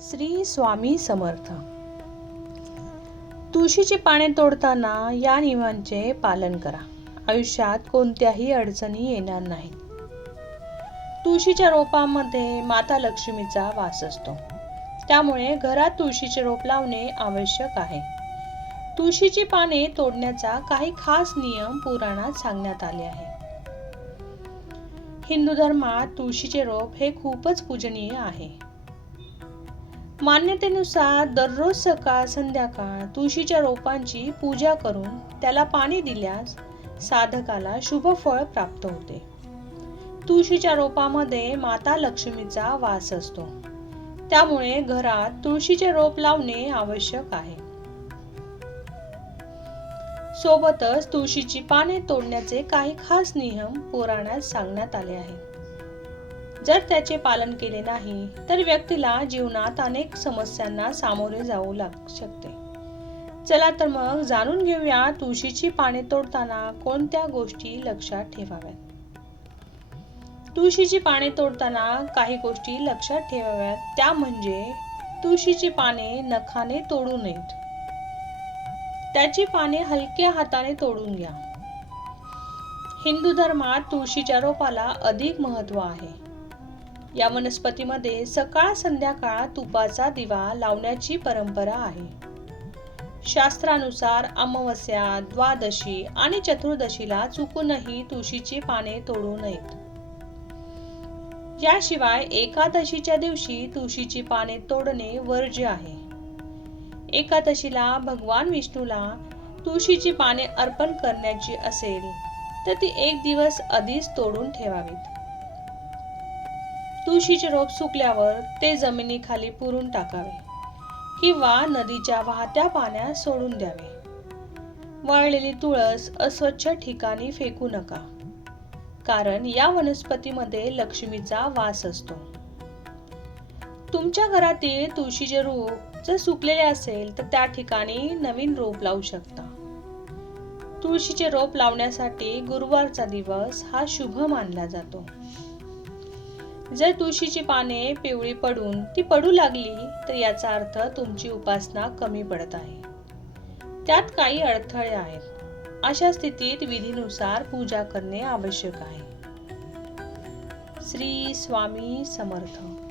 श्री स्वामी समर्थ. तुळशीची पाने तोडताना या नियमांचे पालन करा. आयुष्यात कोणत्याही अडचणी येणार नाहीत. तुळशीच्या रोपामध्ये माता लक्ष्मीचा वास असतो. त्यामुळे घरात तुळशीचे रोप लावणे आवश्यक आहे. तुळशीची पाने तोडण्याचा काही खास नियम पुराणात सांगण्यात आले आहे हिंदू धर्मात तुळशीचे रोप हे खूपच पूजनीय आहे. मान्यतेनुसार दररोज सकाळ संध्याकाळ तुळशीच्या रोपांची पूजा करून त्याला पाणी दिल्यास साधकाला शुभ फळ प्राप्त होते. तुळशीच्या रोपामध्ये माता लक्ष्मीचा वास असतो. त्यामुळे घरात तुळशीचे रोप लावणे आवश्यक आहे. सोबतच तुळशीची पाने तोडण्याचे काही खास नियम पुराणात सांगण्यात आले आहेत. जर त्याचे पालन केले नाही तर व्यक्तीला जीवनात अनेक समस्यांना सामोरे जाऊ लाग शकते. चला तर मग जाणून घेऊया तुळशीची पाने तोडताना कोणत्या गोष्टी लक्षात ठेवाव्यात. तुळशीची पाने तोडताना काही गोष्टी लक्षात ठेवाव्यात. त्या म्हणजे तुळशीची पाने नखाने तोडू नयेत. त्याची पाने हलक्या हाताने तोडून घ्या. हिंदू धर्मात तुळशीच्या रोपाला अधिक महत्त्व आहे. या वनस्पतीमध्ये सकाळ संध्याकाळ तुपाचा दिवा लावण्याची परंपरा आहे. शास्त्रानुसार अमावस्या द्वादशी आणि चतुर्दशीला चुकूनही तुळशीची पाने तोडू नयेत. याशिवाय एकादशीच्या दिवशी तुळशीची पाने तोडणे वर्ज्य आहे. एकादशीला भगवान विष्णूला तुळशीची पाने अर्पण करण्याची असेल तर ती एक दिवस आधीच तोडून ठेवावीत. तुळशीचे रोप सुकल्यावर ते जमिनीखाली पुरून टाकावे किंवा नदीच्या वाहत्या पाण्यात सोडून द्यावे. वाळलेली तुळस अस्वच्छ ठिकाणी फेकू नका कारण या वनस्पतीमध्ये लक्ष्मीचा वास असतो. तुमच्या घरातील तुळशीचे रोप जर सुकलेले असेल तर त्या ठिकाणी नवीन रोप लावू शकता. तुळशीचे रोप लावण्यासाठी गुरुवारचा दिवस हा शुभ मानला जातो. जर तुळशीची पाने पिवळी पडून ती पडू लागली तर याचा अर्थ तुमची उपासना कमी पडत आहे. त्यात काही अडथळे आहेत. अशा स्थितीत विधीनुसार पूजा करणे आवश्यक आहे. श्री स्वामी समर्थ.